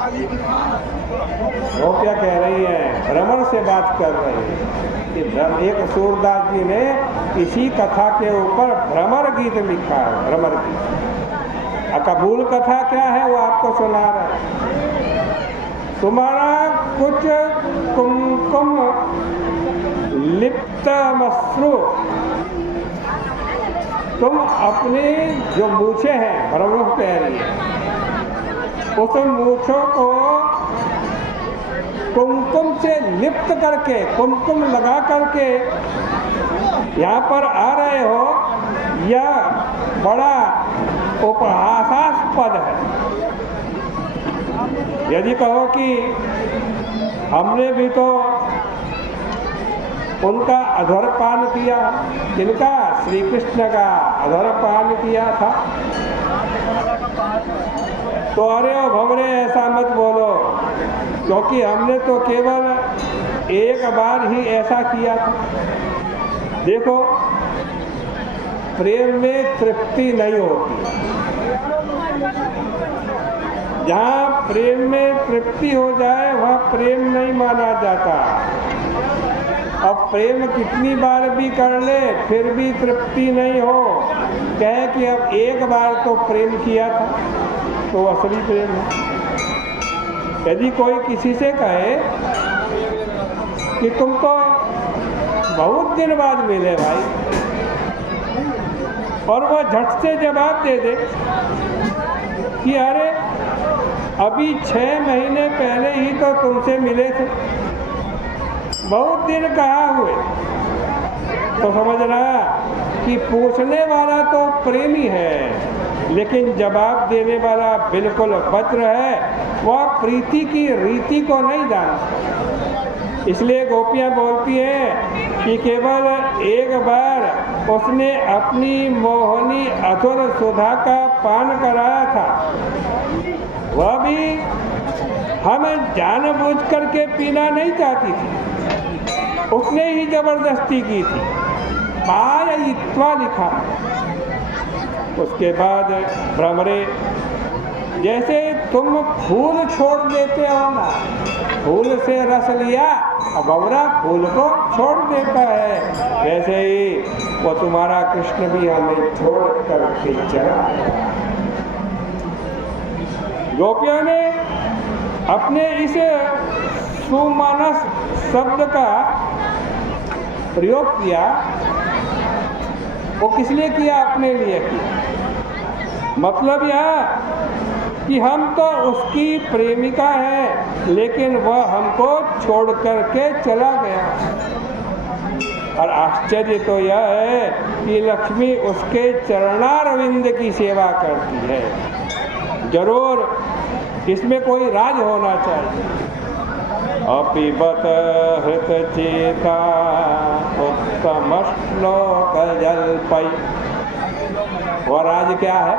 वो क्या कह रही है, भ्रमर से बात कर रही है कि एक सूरदास जी ने इसी कथा के ऊपर भ्रमर गीत लिखा है। भ्रमर गीत कबूल कथा क्या है वो आपको सुना रहे हैं। तुम्हारा कुछ कुमकुम लिप्त मश्रू, तुम अपने जो मूछे हैं, भ्रमर कह रही है, उस मूछों को कुमकुम से लिप्त करके, कुमकुम लगा करके यहाँ पर आ रहे हो, यह बड़ा उपहासास्पद है। यदि कहो कि हमने भी तो उनका अधरपान किया, जिनका श्री कृष्ण का अधरपान किया था, तो अरे ओ भंवरे ऐसा मत बोलो, क्योंकि हमने तो केवल एक बार ही ऐसा किया था। देखो, प्रेम में तृप्ति नहीं होती। जहाँ प्रेम में तृप्ति हो जाए वह प्रेम नहीं माना जाता। अब प्रेम कितनी बार भी कर ले फिर भी तृप्ति नहीं हो, कहे कि अब एक बार तो प्रेम किया था तो असली प्रेम है। यदि कोई किसी से कहे कि तुम तो बहुत दिन बाद मिले भाई, और वह झट से जवाब दे दे कि अरे अभी 6 महीने पहले ही तो तुमसे मिले थे, बहुत दिन कहाँ हुए, तो समझना कि पूछने वाला तो प्रेमी है, लेकिन जवाब देने वाला बिल्कुल वज्र है। वह प्रीति की रीति को नहीं जानता। इसलिए गोपियाँ बोलती हैं कि केवल एक बार उसने अपनी मोहनी अधुर सुधा का पान कराया था, वह भी हम जानबूझ करके पीना नहीं चाहती थी, उसने ही जबरदस्ती की थी। पाययित्वा लिखा। उसके बाद भ्रमरे, जैसे तुम फूल छोड़ देते हो ना, फूल से रस लिया, अब भंवरा फूल को छोड़ देता है, वैसे ही वो तुम्हारा कृष्ण भी हमें छोड़ करके चला। गोपियों ने अपने इस सुमानस शब्द का प्रयोग किया, वो किस लिए किया? अपने लिए किया। मतलब यह कि हम तो उसकी प्रेमिका है, लेकिन वह हमको छोड़ करके चला गया। और आश्चर्य तो यह है कि लक्ष्मी उसके चरणारविंद की सेवा करती है। जरूर इसमें कोई राज होना चाहिए। अपिबत हृत चेता उत्तम श्लोक जल्पै, वह राज क्या है?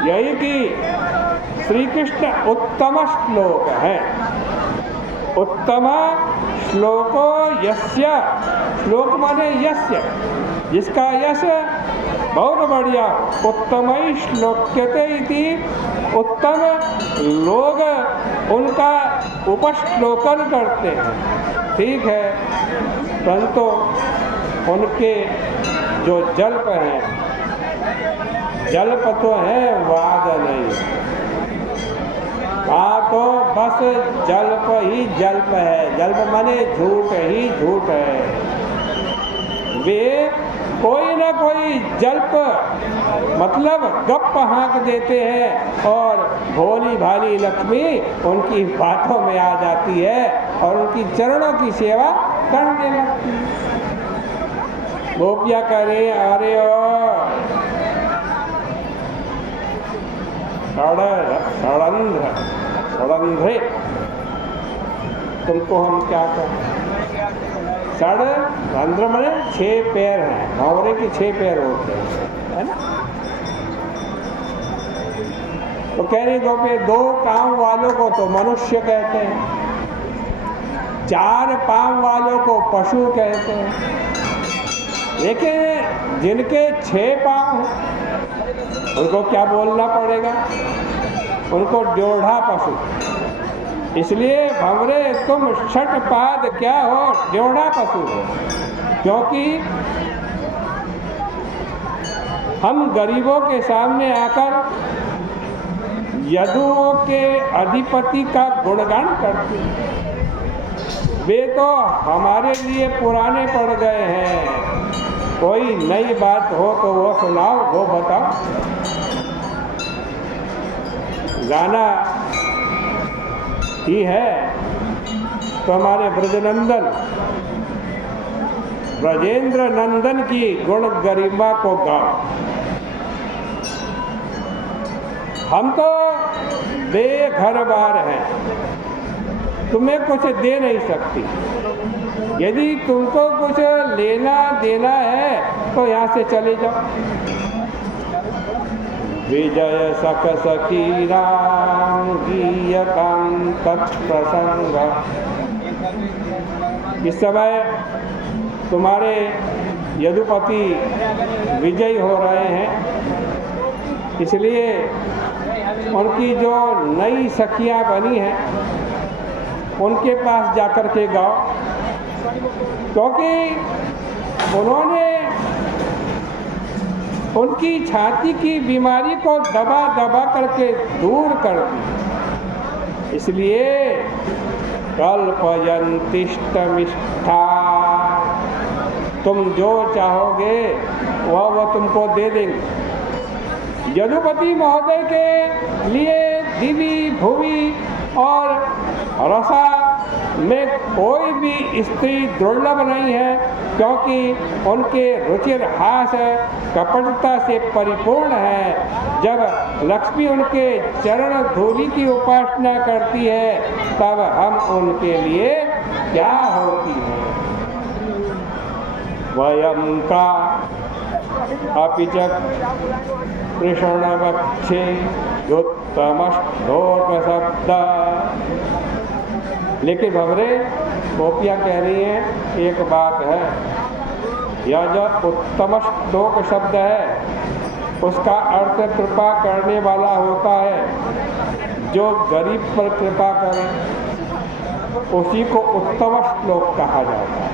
यही कि श्री कृष्ण उत्तम श्लोक है। उत्तम श्लोको यस्य, श्लोक माने यस्य, जिसका यश बहुत बढ़िया। उत्तम श्लोक्यते इति, उत्तम लोग उनका उपश्लोकन करते हैं। ठीक है, परंतु उनके जो जल्प हैं, जल्प तो है, वाद नहीं। तो बस जल्प ही जल्प है, जल्प माने झूठ ही झूठ है। वे कोई ना कोई जल्प मतलब गप हाँक देते हैं, और भोली भाली लक्ष्मी उनकी बातों में आ जाती है और उनकी चरणों की सेवा करने लगती है। गोपियाँ कह रही हैं, अरे ओ षडंध्रे, तुमको हम क्या कहें? षडंध्र माने 6 पैर हैं, भंवरे के 6 पैर होते हैं, है ना? तो कह रही गोपी, 2 पांव वालों को तो मनुष्य कहते हैं, 4 पांव वालों को पशु कहते हैं, लेकिन जिनके 6 पांव उनको क्या बोलना पड़ेगा? उनको ड्योढ़ा पशु। इसलिए भंवरे तुम षटपाद क्या हो, ड्योढ़ा पशु हो। क्योंकि हम गरीबों के सामने आकर यदुओं के अधिपति का गुणगान करते हैं। वे तो हमारे लिए पुराने पड़ गए हैं, कोई नई बात हो तो वो सुनाओ, वो बताओ। गाना ही है तो हमारे ब्रजनंदन ब्रजेंद्र नंदन की गुण गरिमा को गाओ। हम तो बेघर बार हैं, तुम्हें कुछ दे नहीं सकती। यदि तुमको कुछ लेना देना है तो यहाँ से चले जाओ। विजय सख सखी राम गीयकां तत्प्रसंग। इस समय तुम्हारे यदुपति विजयी हो रहे हैं, इसलिए उनकी जो नई सखियां बनी हैं उनके पास जाकर के गाओ। क्योंकि उन्होंने उनकी छाती की बीमारी को दबा दबा करके दूर कर दी। इसलिए कल्पयन्तिष्ठमिष्ठा, तुम जो चाहोगे वह तुमको दे देंगे। यदुपति महोदय के लिए दिवि भुवि और रसा में कोई भी स्त्री दुर्लभ नहीं है, क्योंकि उनके रुचिर हास कपटता से परिपूर्ण है। जब लक्ष्मी उनके चरण धूलि की उपासना करती है तब हम उनके लिए क्या होती है। वयं का अपि च कृष्णवक्षे उत्तम श्लोक शब्द। लेकिन भंवरे गोपियाँ कह रही हैं एक बात है, यह जो उत्तम श्लोक शब्द है उसका अर्थ कृपा करने वाला होता है। जो गरीब पर कृपा करे उसी को उत्तम श्लोक कहा जाता है।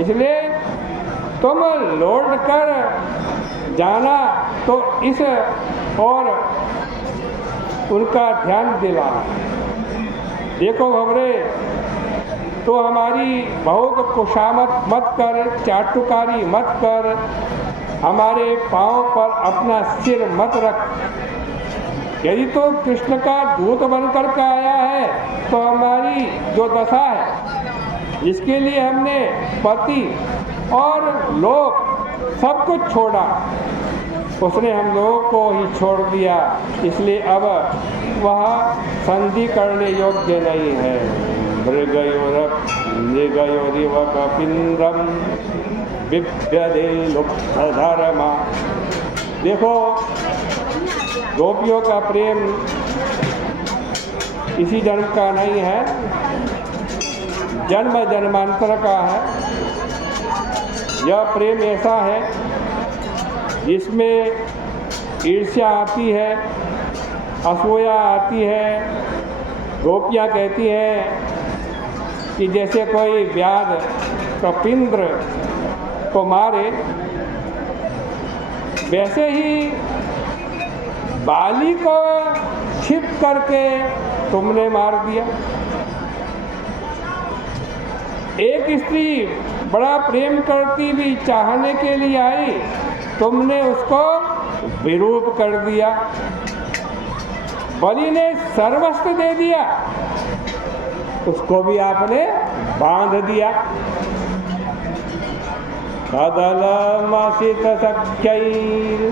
इसलिए तुम लौट कर जाना तो इस और उनका ध्यान दिलाना। देखो भंवरे, तो हमारी बहुत खुशामद मत कर, चाटुकारी मत कर, हमारे पाँव पर अपना सिर मत रख। यदि तो कृष्ण का दूत बनकर के आया है तो हमारी जो दशा है, जिसके लिए हमने पति और लोग सब कुछ छोड़ा, उसने हम लोगों को ही छोड़ दिया। इसलिए अब वह संधि करने योग्य नहीं है। मृगयोरिव कपिन्द्रम बिभ्यदे लुब्धधर्मा। देखो, गोपियों का प्रेम इसी जन्म का नहीं है, जन्म जन्मांतर का है। यह प्रेम ऐसा है जिसमें ईर्ष्या आती है, असूया आती है। गोपियाँ कहती हैं कि जैसे कोई व्याध कपिंद्र को मारे, वैसे ही बाली को छिप करके तुमने मार दिया। एक स्त्री बड़ा प्रेम करती भी चाहने के लिए आई, तुमने उसको विरूप कर दिया। बलि ने सर्वस्व दे दिया, उसको भी आपने बांध दिया। सदलमसित सख्यैर्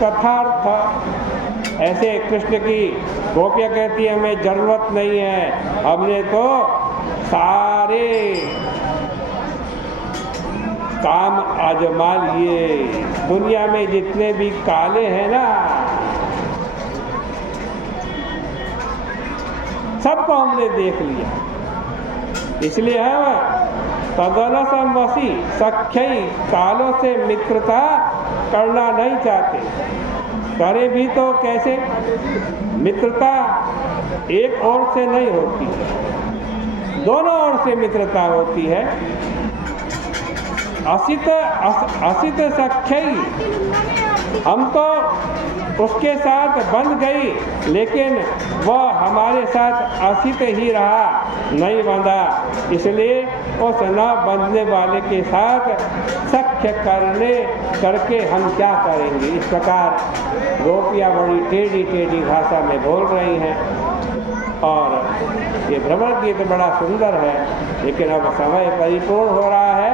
कथार्थ। ऐसे कृष्ण की गोपियाँ कहती है हमें जरूरत नहीं है, हमने तो सारे काम आजमा लिए। दुनिया में जितने भी काले हैं ना, सबको हमने देख लिया। इसलिए हम तदलसमवसी सख्यई, कालों से मित्रता करना नहीं चाहते। करे भी तो कैसे? मित्रता एक ओर से नहीं होती है, दोनों ओर से मित्रता होती है। असित सख्यई, हम तो उसके साथ बंध गई, लेकिन वह हमारे साथ असित ही रहा, नहीं बंधा। इसलिए उस न बंधने वाले के साथ सख्य करके हम क्या करेंगे? इस प्रकार गोपियाँ बड़ी टेढ़ी टेढ़ी भाषा में बोल रही हैं। और ये भ्रमर गीत बड़ा सुंदर है, लेकिन अब समय परिपूर्ण हो रहा है।